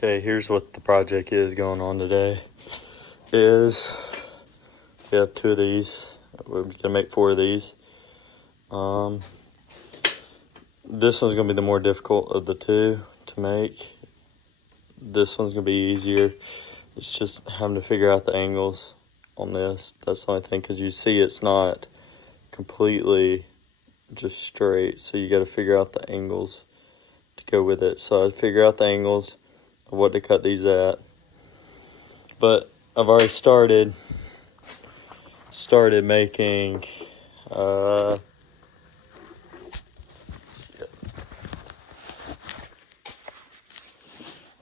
Okay, here's what the project is going on today. We have 2 of these. We're gonna make 4 of these. This one's gonna be the more difficult of the 2 to make. This one's gonna be easier. It's just having to figure out the angles on this. That's the only thing, because you see it's not completely just straight, so you got to figure out the angles to go with it. So I figure out the angles of what to cut these at, but I've already started making I've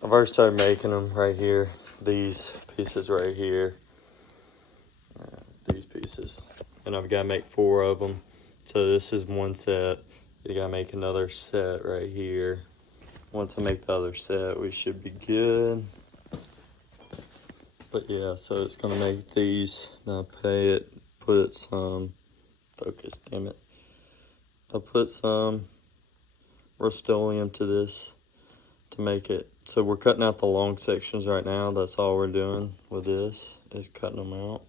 already started making them right here, these pieces right here, these pieces, and I've got to make 4 of them. So this is one set. You gotta make another set right here. Once I make the other set, we should be good. But yeah, so it's gonna make these. Now put some, focus, damn it. I'll put some Rust-Oleum to this to make it. So we're cutting out the long sections right now. That's all we're doing with this, is cutting them out.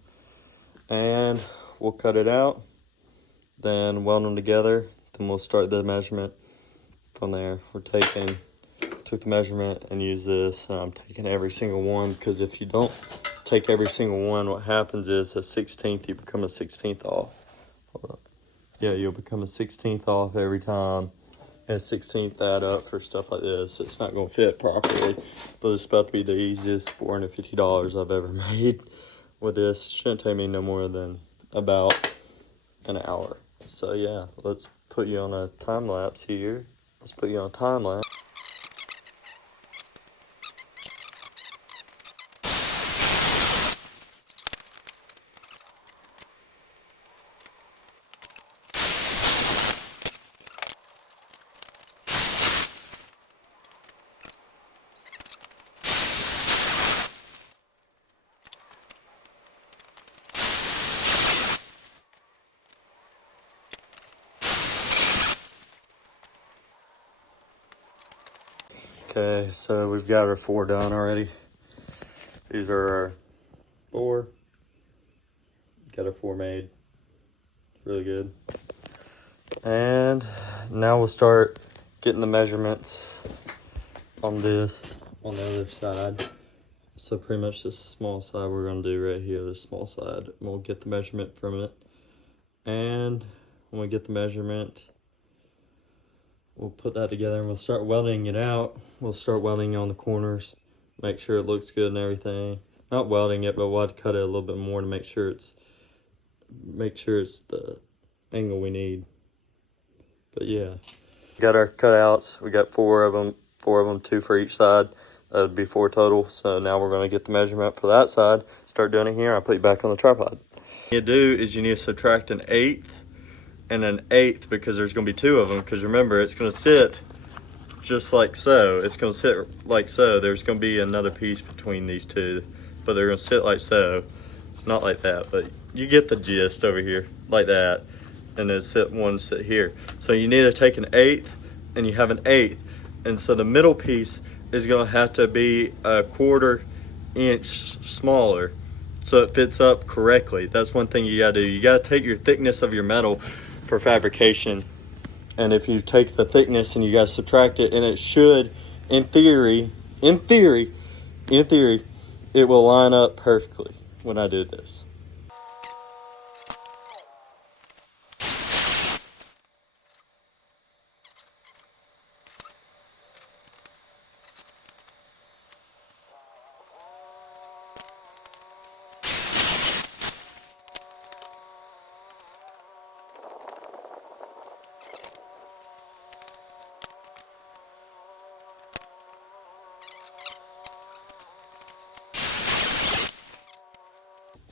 And we'll cut it out, then weld them together. Then we'll start the measurement from there. Took the measurement and use this, and I'm taking every single one, because if you don't take every single one, what happens is a 16th, you become a 16th off. Hold up. Yeah, you'll become a 16th off every time, and 16th add up for stuff like this. It's not going to fit properly, but it's about to be the easiest $450 I've ever made with this. It shouldn't take me no more than about an hour. So yeah, let's put you on a time lapse here. Let's put you on a time lapse. Okay, so we've got our 4 done already. These are our 4. Got our 4 made. Really good. And now we'll start getting the measurements on this on the other side. So pretty much this small side we're going to do right here, this small side. And we'll get the measurement from it. And when we get the measurement, we'll put that together and we'll start welding it out. We'll start welding on the corners, make sure it looks good and everything. Not welding it, but we'll have to cut it a little bit more to make sure it's the angle we need. But yeah, got our cutouts. We got 4 of them, 2 for each side. That would be 4 total. So now we're going to get the measurement for that side. Start doing it here. I'll put you back on the tripod. What you do is you need to subtract an 1/8 and an 1/8, because there's going to be 2 of them. Because remember, it's going to sit just like so. It's going to sit like so. There's going to be another piece between these 2, but they're going to sit like so, not like that. But you get the gist over here, like that, and then sit here. So you need to take an 1/8, and you have an 1/8, and so the middle piece is going to have to be a 1/4 inch smaller, so it fits up correctly. That's one thing you got to do. You got to take your thickness of your metal for fabrication, and if you take the thickness and you got to subtract it, and it should, in theory, it will line up perfectly when I do this.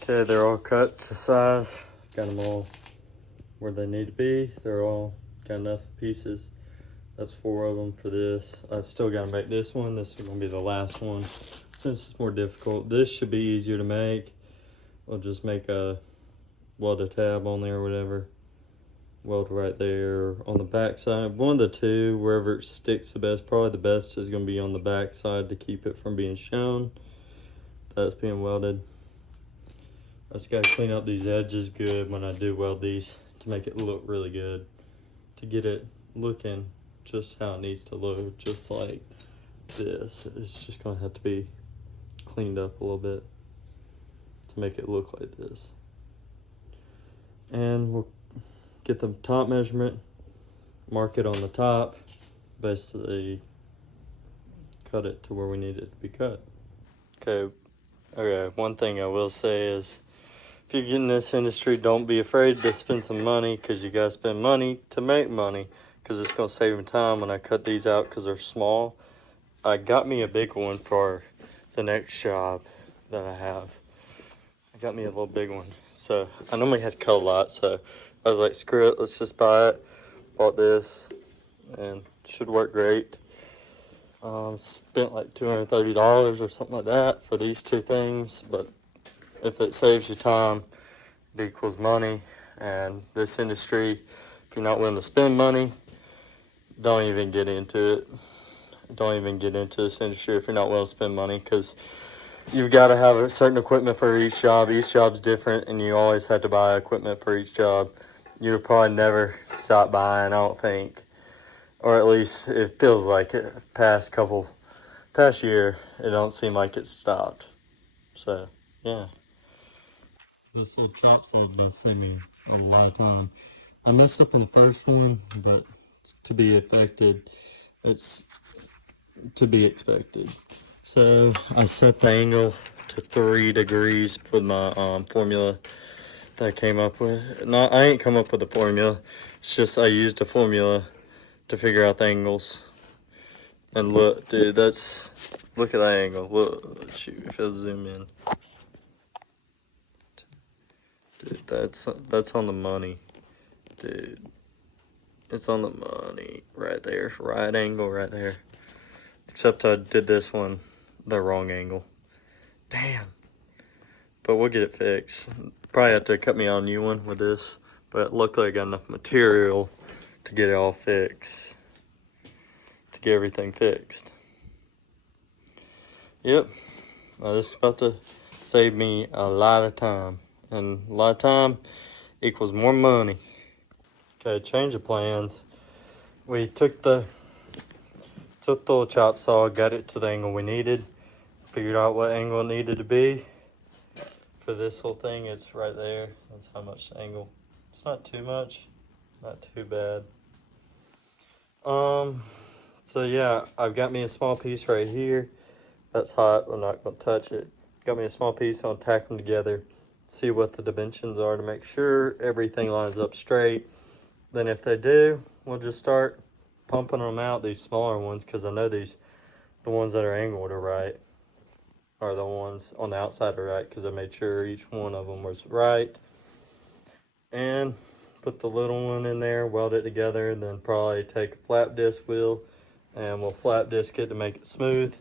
Okay, they're all cut to size. Got them all where they need to be. They're all got enough pieces. That's 4 of them for this. I've still got to make this one. This is going to be the last one. Since it's more difficult, this should be easier to make. We'll just make weld a tab on there or whatever. weld right there on the back side. One of the two, wherever it sticks the best. Probably the best is going to be on the back side to keep it from being shown that it's being welded. I just got to clean up these edges good when I do weld these to make it look really good, to get it looking just how it needs to look, just like this. It's just going to have to be cleaned up a little bit to make it look like this. And we'll get the top measurement, mark it on the top, basically cut it to where we need it to be cut. Okay, one thing I will say is, if you get in this industry, don't be afraid to spend some money, because you gotta spend money to make money, because it's gonna save me time when I cut these out because they're small. I got me a big one for the next job that I have. I got me a little big one. So I normally had to cut a lot, so I was like, screw it, let's just buy it. Bought this, and it should work great. Spent like $230 or something like that for these two things, but if it saves you time, it equals money. And this industry, if you're not willing to spend money, don't even get into it. Don't even get into this industry if you're not willing to spend money, because you've got to have a certain equipment for each job. Each job's different, and you always have to buy equipment for each job. You'll probably never stop buying, I don't think. Or at least it feels like it. Past year, it don't seem like it's stopped. So, yeah. This little chop saw does save me a lot of time. I messed up on the first one, but to be affected, it's to be expected. So I set the angle to 3 degrees with my formula that I came up with. No, I ain't come up with a formula. It's just I used a formula to figure out the angles. And look, dude, look at that angle. Look, shoot, if I zoom in. Dude, that's on the money. Dude, it's on the money right there. Right angle right there. Except I did this one the wrong angle. Damn. But we'll get it fixed. Probably have to cut me out a new one with this. But luckily I got enough material to get it all fixed. To get everything fixed. Yep. Now this is about to save me a lot of time. And a lot of time equals more money. Okay, change of plans. We took the little chop saw, got it to the angle we needed, figured out what angle it needed to be. For this whole thing, it's right there. That's how much the angle. It's not too much, not too bad. So yeah, I've got me a small piece right here. That's hot, I'm not gonna touch it. Got me a small piece, I'll tack them together, see what the dimensions are to make sure everything lines up straight. Then if they do, we'll just start pumping them out, these smaller ones, because I know the ones that are angled are right, or the ones on the outside are right, because I made sure each one of them was right. And put the little one in there, weld it together, and then probably take a flap disc wheel and we'll flap disc it to make it smooth,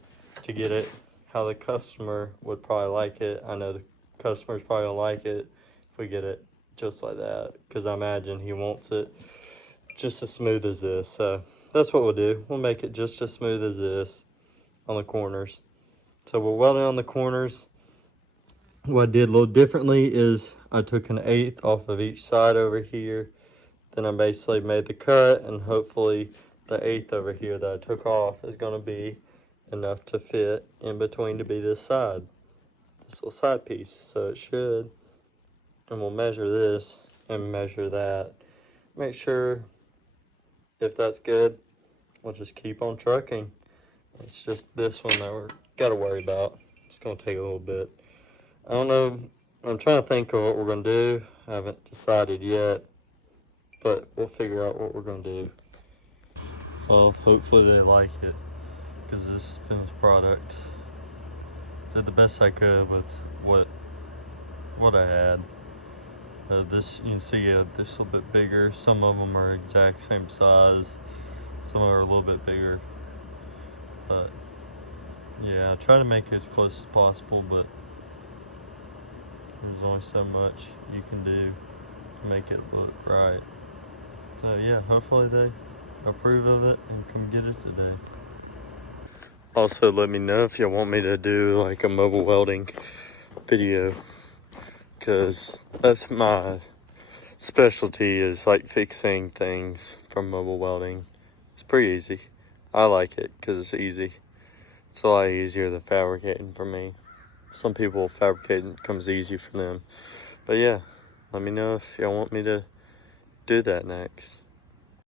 to get it how the customer would probably like it. I know the customer's probably gonna like it if we get it just like that, because I imagine he wants it just as smooth as this. So that's what we'll do. We'll make it just as smooth as this on the corners. So we're welding on the corners. What I did a little differently is I took 1/8 off of each side over here. Then I basically made the cut, and hopefully the 1/8 over here that I took off is going to be enough to fit in between to be this side, this little side piece. So it should. And we'll measure this and measure that. Make sure if that's good, we'll just keep on trucking. It's just this one that we're got to worry about. It's going to take a little bit. I don't know. I'm trying to think of what we're going to do. I haven't decided yet, but we'll figure out what we're going to do. Well, hopefully they like it, because this is finished product. Did the best I could with what I had. This, you can see this a little bit bigger. Some of them are exact same size. Some are a little bit bigger. But yeah, I try to make it as close as possible, but there's only so much you can do to make it look right. So yeah, hopefully they approve of it and come get it today. Also, let me know if you want me to do like a mobile welding video, because that's my specialty, is like fixing things from mobile welding. It's pretty easy. I like it because it's easy. It's a lot easier than fabricating for me. Some people, fabricating comes easy for them. But yeah, let me know if y'all want me to do that next.